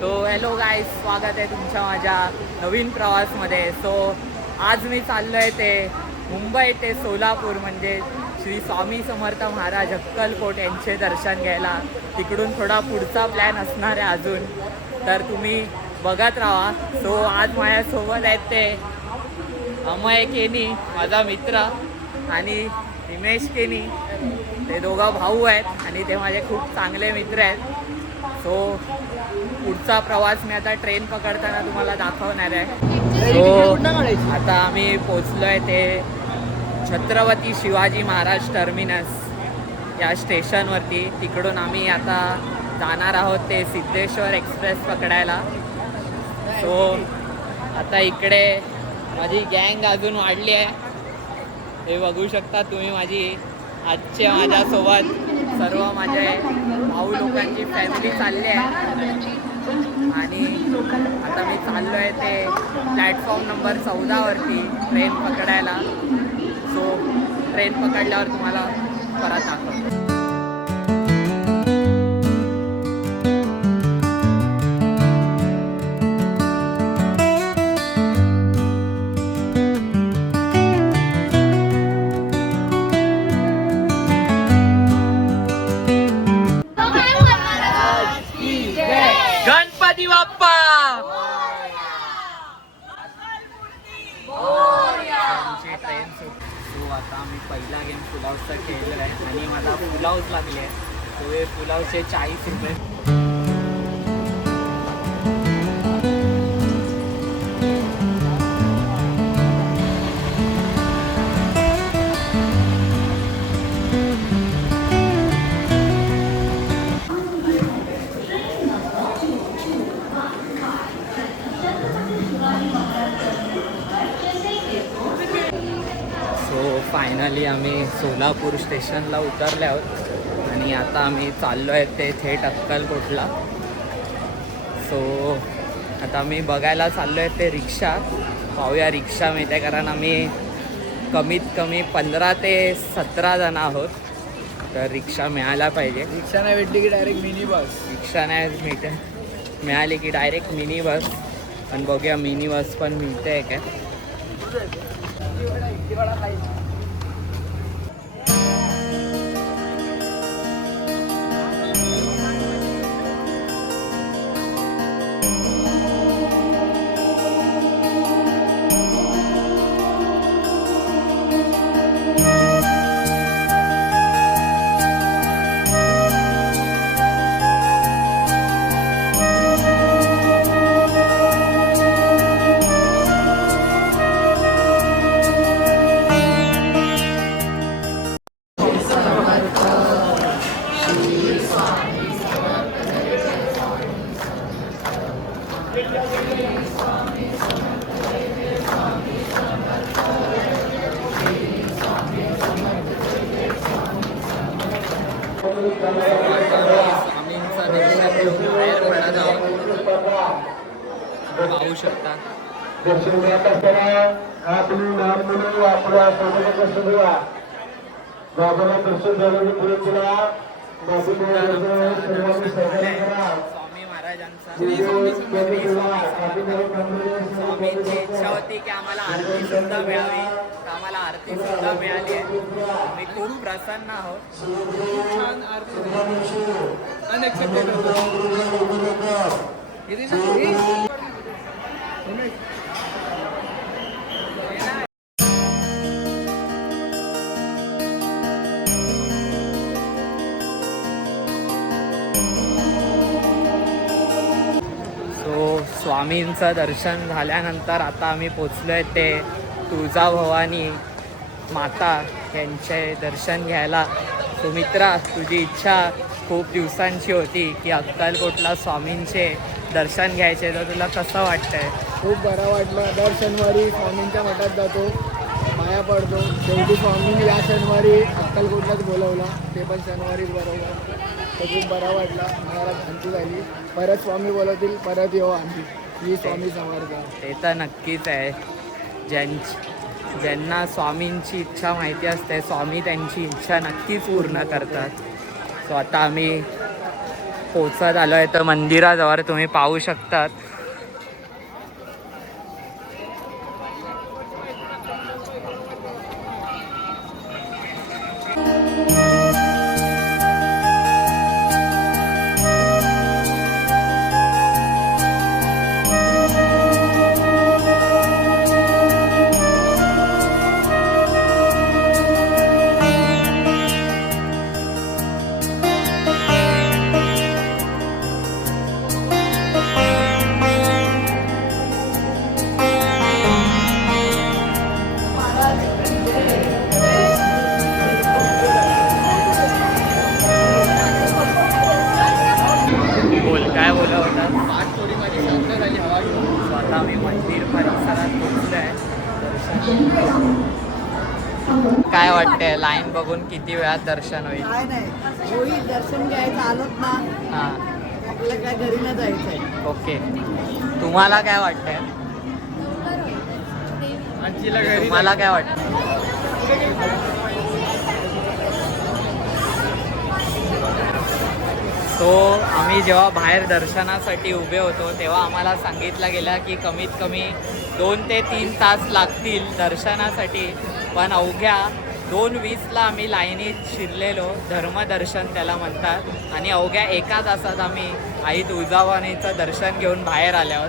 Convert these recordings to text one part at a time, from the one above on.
So hello guys, स्वागत आहे तुमच्या माझ्या नवीन प्रवासमध्ये. सो आज मी चाललो आहे ते मुंबई ते सोलापूर, म्हणजे श्री स्वामी समर्थ महाराज अक्कलकोट यांचे दर्शन घ्यायला. तिकडून थोडा पुढचा प्लॅन असणार आहे अजून, तर तुम्ही बघत राहा. सो आज माझ्यासोबत आहेत ते अमय केनी, माझा मित्र, आणि हिमेश केनी. ते दोघं भाऊ आहेत आणि ते माझे खूप चांगले मित्र आहेत. सो पुढचा प्रवास मी आता ट्रेन पकडताना तुम्हाला दाखवणार आहे. सो आता आम्ही पोचलो आहे ते छत्रपती शिवाजी महाराज टर्मिनस या स्टेशनवरती. तिकडून आम्ही आता जाणार आहोत ते सिद्धेश्वर एक्सप्रेस पकडायला. सो आता इकडे माझी गँग अजून वाढली आहे, हे बघू शकता तुम्ही. आजचे माझ्यासोबत सर्व माझे भाऊ लोकांची फॅमिली चालली आहे. आणि आता मी चाललो आहे ते प्लॅटफॉर्म नंबर 14वरती ट्रेन पकडायला. सो ट्रेन पकडल्यावर तुम्हाला परत दाखवतो. गणपती बाप्पा. आमची ट्रेन सो आता आम्ही पहिला गेम पुलावचा खेळलेला आहे आणि मला पुलावच लागले आहे. तो हे पुलावचे 40 रुपये. फायनली आम्ही सोलापूर स्टेशनला उतरले आहोत आणि आता आम्ही चाललो आहे ते थेट अक्कलकोटला. सो आता मी बघायला चाललो आहे ते रिक्षा. पाहूया रिक्षा मिळते, कारण आम्ही कमीत कमी 15 ते 17 जण आहोत, तर रिक्षा मिळायला पाहिजे. रिक्षा नाही भेटली की डायरेक्ट मिनी बस. रिक्षा नाही मिळाली की डायरेक्ट मिनी बस. पण बघूया मिनी बस पण मिळते आहे काय. स्वामींचा दर्शन घेऊन बाहेर पडत आहोत, पाहू शकता. दर्शन घेत असताना आपली नाम म्हणून आपल्या सोबत दर्शन घ्या. बाबाला दर्शन झालं की पुढे तुला स्वामी महाराजांचा स्वामींची इच्छा होती की आम्हाला आरती सुद्धा मिळावी, तर आम्हाला आरती सुद्धा मिळाली आहे. मी खूप प्रसन्न आहोत. छान आरती अनएक्सपेक्टेड स्वामींचं दर्शन झाल्यानंतर आता आम्ही पोचलो आहे ते तुळजाभवानी माता यांचे दर्शन घ्यायला. सो मित्रा, तुझी इच्छा खूप दिवसांची होती की अक्कलकोटला स्वामींचे दर्शन घ्यायचे, तर तुला कसं वाटतंय? खूप बरं वाटलं. दर शनिवारी स्वामींच्या मठात जातो, पाया पडतो. शेवटी स्वामींनी या शनिवारी अक्कलकोटलाच बोलवला, ते पण शनिवारीच बरोबर. तर खूप बरा वाटला. मला शांती झाली. परत स्वामी बोलवतील, परत येऊ आम्ही. ही स्वामी समर्थ. ते तर नक्कीच आहे. ज्यांना स्वामींची इच्छा माहिती असते, स्वामी त्यांची इच्छा नक्कीच पूर्ण करतात. सो आता आम्ही पोचत आलो आहे तर मंदिराजवळ तुम्ही पाहू शकतात. बोल काय बोला होता. थोडी माझी शांत झाली हवा घेऊन. स्वतः मी मंदिर परिसरात पोहोचलोय. काय वाटतंय लाईन बघून किती वेळात दर्शन होईल? काय नाही होईल दर्शन घ्यायचं आलोत ना हां आपल्याला काय घरी ना जायचंय. ओके. तुम्हाला काय वाटतंय? तुम्हाला काय वाटतं? सो आम्ही जेव्हा बाहेर दर्शनासाठी उभे होतो तेव्हा आम्हाला सांगितलं गेलं की कमीत कमी 2 ते 3 तास लागतील दर्शनासाठी. पण अवघ्या 2:20ला आम्ही लाईनीत शिरलेलो. धर्मदर्शन त्याला म्हणतात. आणि अवघ्या 1 तासात आम्ही आई तुळजाभवानीचं दर्शन घेऊन बाहेर आल्यावर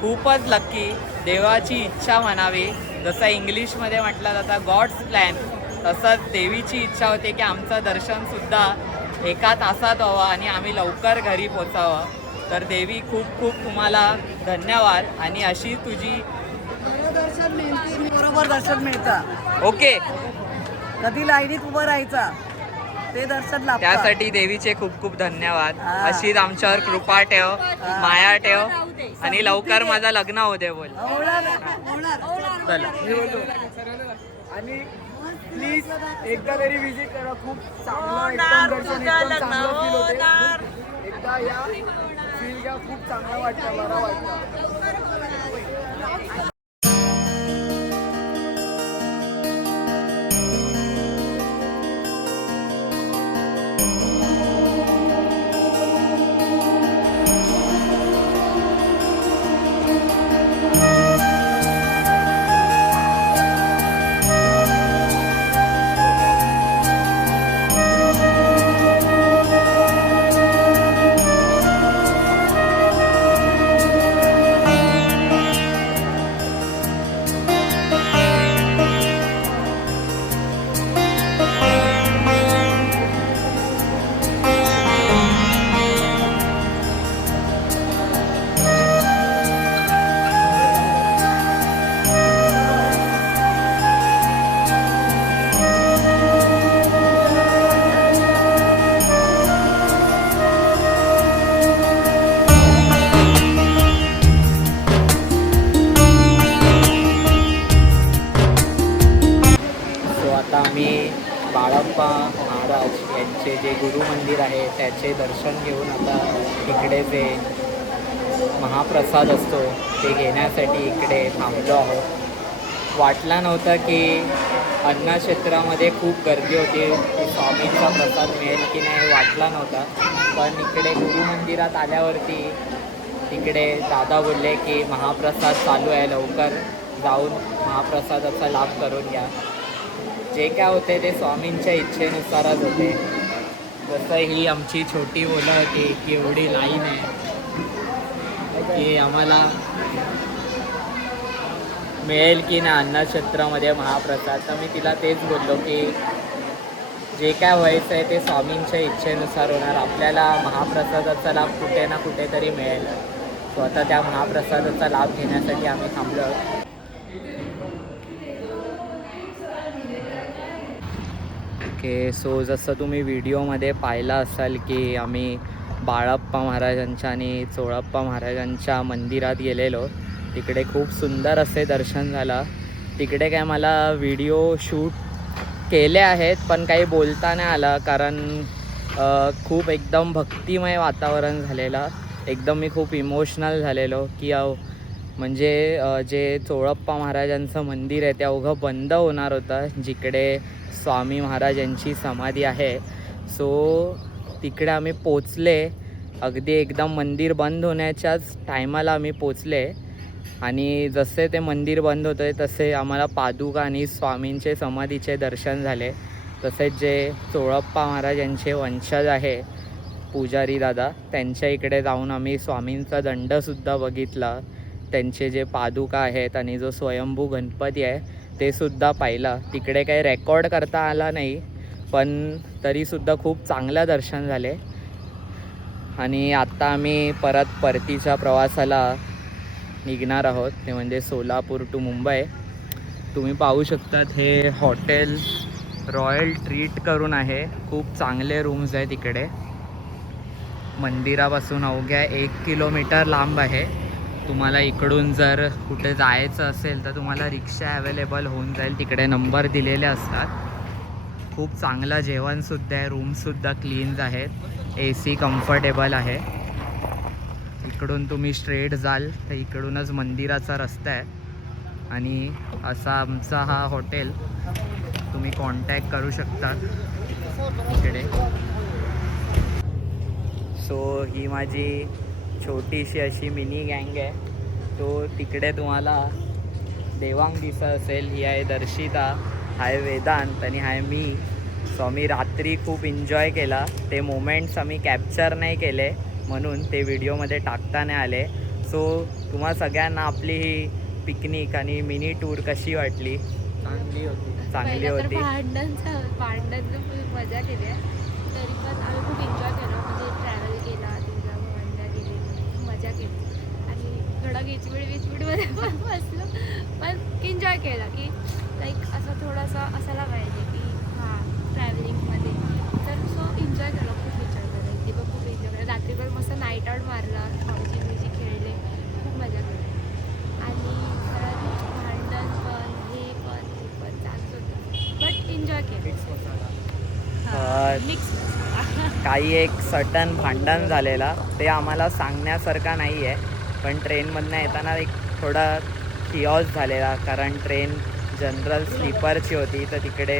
खूपच लक्की. देवाची इच्छा म्हणावी, जसं इंग्लिशमध्ये म्हटलं जातं गॉड्स प्लॅन, तसंच देवीची इच्छा होती की आमचं दर्शनसुद्धा 1 तासात व्हावं आणि आम्ही लवकर घरी पोचावं. तर देवी खूप खूप तुम्हाला धन्यवाद. आणि अशी तुझी दर्शन मिळते बरोबर दर्शन मिळतं. ओके कधी लाईनीत उभं राहायचा ते दर्शन लागतं. त्यासाठी देवीचे खूप खूप धन्यवाद. हा. अशीच आमच्यावर कृपा ठेव, माया ठेव आणि लवकर माझं लग्न होऊ दे. बोल होणार, होणार. चला. मी बोलतो आणि प्लीज एकदा तरी विजिट करा. खूप चांगलं एकदम दर्शन एकदम चांगलं फील होते. एकदा या फील घ्या. खूप चांगलं वाटतं, बरं वाटतं. बाळप्पा महाराज यांचे जे गुरु मंदिर आहे त्याचे दर्शन घेऊन आता इकडे जे महाप्रसाद असतो ते घेण्यासाठी इकडे थांबलो आहोत. वाटलं नव्हतं की अन्नक्षेत्रामध्ये खूप गर्दी होती, की स्वामींचा प्रसाद मिळेल की नाही वाटला नव्हता. पण इकडे गुरु मंदिरात आल्यावरती इकडे दादा बोलले की महाप्रसाद चालू आहे, लवकर जाऊन महाप्रसादाचा लाभ करून घ्या. जे काय होते ते स्वामींच्या इच्छेनुसारच होते. जसं ही आमची छोटी मुलं होती की एवढी लाईन आहे की आम्हाला मिळेल की नाही अन्नक्षेत्रामध्ये महाप्रसाद. तर मी तिला तेच बोललो की जे काय व्हायचं आहे ते स्वामींच्या इच्छेनुसार होणार. आपल्याला महाप्रसादाचा लाभ कुठे ना कुठेतरी मिळेल. स्वतः त्या महाप्रसादाचा लाभ घेण्यासाठी आम्ही थांबलो. ओके, सो जसं तुम्ही व्हिडिओमध्ये पाहिलं असाल की आम्ही बाळप्पा महाराजांच्या आणि चोळप्पा महाराजांच्या मंदिरात गेलेलो. तिकडे खूप सुंदर असे दर्शन झालं. तिकडे काय मला व्हिडिओ शूट केले आहेत पण काही बोलता नाही आलं, कारण खूप एकदम भक्तिमय वातावरण झालेलं. एकदम मी खूप इमोशनल झालेलो की म्हणजे जे चोळप्पा महाराजांचं मंदिर आहे ते अवघं बंद होणार होतं, जिकडे स्वामी महाराज यांची समाधी आहे. सो तिकडे आम्ही पोचले अगदी एकदम मंदिर बंद होण्याच्याच टायमाला आम्ही पोचले आणि जसे ते मंदिर बंद होते तसे आम्हाला पादुका आणि स्वामींचे समाधीचे दर्शन झाले. तसेच जे चोळप्पा महाराज यांचे वंशज आहे पुजारी दादा, त्यांच्या इकडे जाऊन आम्ही स्वामींचा दंडसुद्धा बघितला. त्यांचे जे पादुका आहेत आणि जो स्वयंभू गणपती आहे ते सुद्धा पाहिला. तिकडे काही रेकॉर्ड करता आला नाही, पण तरीसुद्धा खूप चांगलं दर्शन झाले. आणि आत्ता आम्ही परतीच्या प्रवासाला निघणार आहोत, ते म्हणजे सोलापूर टू मुंबई. तुम्ही पाहू शकतात हे हॉटेल रॉयल ट्रीट करून आहे. खूप चांगले रूम्स आहेत इकडे. मंदिरापासून अवघ्या 1 किलोमीटर लांब आहे. तुम्हाला इकडून जर कुठे जायचं असेल तर तुम्हाला रिक्षा अवेलेबल होऊन जाईल, तिकडे नंबर दिलेले असतात. खूप चांगलं जेवणसुद्धा आहे, रूमसुद्धा क्लीन्स आहेत, AC कम्फर्टेबल आहे. इकडून तुम्ही स्ट्रेट जाल तर इकडूनच मंदिराचा रस्ता आहे. आणि असा आमचा हा हॉटेल, तुम्ही कॉन्टॅक्ट करू शकता इकडे. सो ही माझी छोटीशी अशी मिनी गँग आहे. तो तिकडे तुम्हाला देवांग दिसत असेल. ही आहे दर्शिता, हाय वेदांत आणि हाय मी. सो आम्ही रात्री खूप एन्जॉय केला. ते मोमेंट्स आम्ही कॅप्चर नाही केले म्हणून ते व्हिडिओमध्ये टाकता नाही आले. सो तुम्हा सगळ्यांना आपली ही पिकनिक आणि मिनी टूर कशी वाटली? चांगली होती. भांडणचं खूप मजा केली आहे, तरी पण आम्ही खूप एन्जॉय केलं. म्हणजे ट्रॅव्हल केला, तुमच्या भांडणं केली, खूप मजा केली आणि थोडा गिचमिडमध्ये पण बसलो, पण एन्जॉय केला की लाईक असं थोडासा असायला पाहिजे की हां ट्रॅव्हलिंगमध्ये. तर सो एन्जॉय केलं, खूप एन्जॉय केलं. इथे पण खूप एन्जॉय केलं. रात्री पण मस्त नाईट आऊट मारला, म्युझिक खेळले, खूप मजा केली. आणि परत भांडण पण हे पण चालत होतं, बट एन्जॉय केलं. काही एक सटन भांडण झालेला, ते आम्हाला सांगण्यासारखा नाही आहे, पण ट्रेनमधनं येताना एक थोडा किऑस झालेला, कारण ट्रेन जनरल स्लीपरची होती. तर तिकडे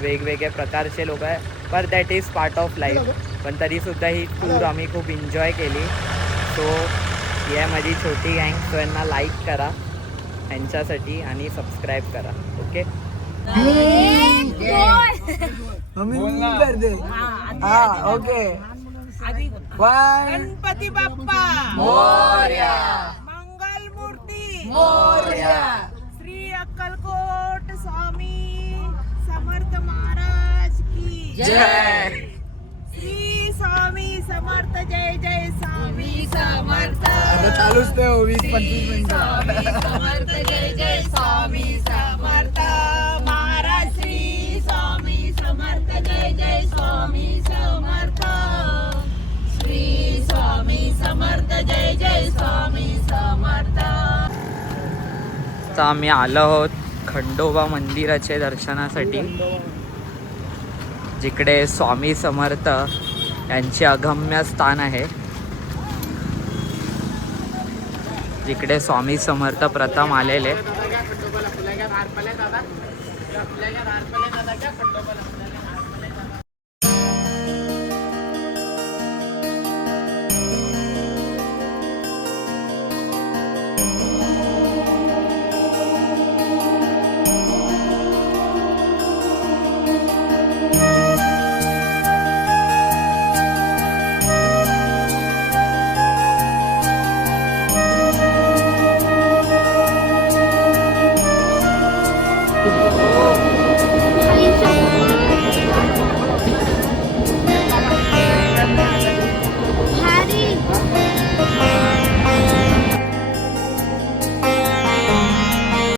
वेगवेगळ्या प्रकारचे लोक आहे, पर that is part of life. पण तरीसुद्धा ही टूर आम्ही खूप एन्जॉय केली. सो ही आहे माझी छोटी गँग. सो यांना लाईक करा यांच्यासाठी आणि सबस्क्राईब करा. ओके. ओके. गणपती बाप्पा मोरया. मंगल मूर्ती मोरया. श्री अक्कलकोट स्वामी समर्थ महाराज की जय. श्री स्वामी समर्थ. जय जय स्वामी समर्थ. आता चालूच ते 20-25 मिनिटं. समर्थ. जय जय स्वामी समर्थ. महाराज श्री स्वामी समर्थ. जय जय स्वामी समर्थ. श्री स्वामी समर्थ. जय जय स्वामी समर्थ. आता आम्ही आलो आहोत खंडोबा मंदिराचे दर्शनासाठी, जिकडे स्वामी समर्थ यांचे अगम्य स्थान आहे, जिकडे स्वामी समर्थ प्रथम आलेले.